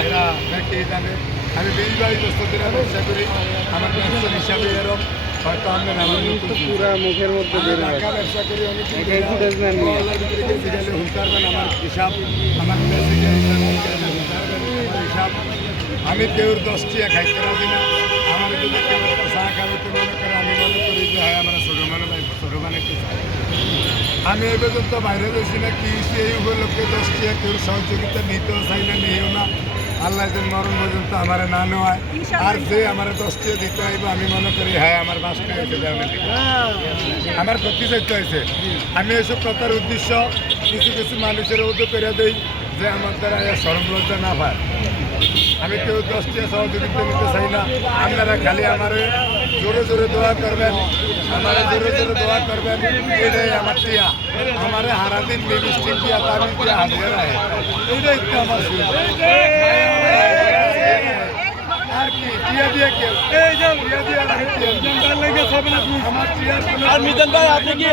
এরা আমি বিশ ব্যবসা করি। আমার হিসাবে এরকম। হয়তো আমরা পুরা মুখের মধ্যে ব্যবসা করি অনেক গেলে হুঁকারবেন আমার হিসাব। আমার হিসাব আমি কেউর দশ টিয়া খাইতে রাজি না। আমার যদি চা খাবে তো মনে করে আমি মনে করি যে হ্যাঁ আমরা ছোটো মানে ছোটো মানে একটু আমি এ পর্যন্ত বাইরে যাচ্ছি না কি এই উপলক্ষে দশ টিয়া কেউ সহযোগিতা নিতেও চাই না নিয়েও না। আল্লাহ যেন মরণ পর্যন্ত আমার না নেওয়ায়। আর যে আমার দশ টিয়া দিতে হইব আমি মনে করি হ্যাঁ আমার বাস টিয়া দেওয়া আমার ক্ষতি চাইতে হয়েছে। আমি এসব কথার উদ্দেশ্য কিছু কিছু মানুষের মধ্যে করে দেই যে আমার দ্বারা সরম লজ্জা না পায় আমি কেউ দশটা সহযোগিতা নিতে চাই না আপনারা খালি আমার জোরে জোরে দোয়া করবেন আমার জোরে জোরে দোয়া করবেন এটাই আমার টিয়া আমার হারাদিন লিপস্টিক দিয়া তার দিয়ে হাজিয়ে রাখে এইটাই তো আমার সুখ। আর কি টিয়া দিয়ে কেউ এই যে টিয়া দিয়ে রাখে টিয়া। আমার টিয়ার কোনো- আর মিজান ভাই আপনি কি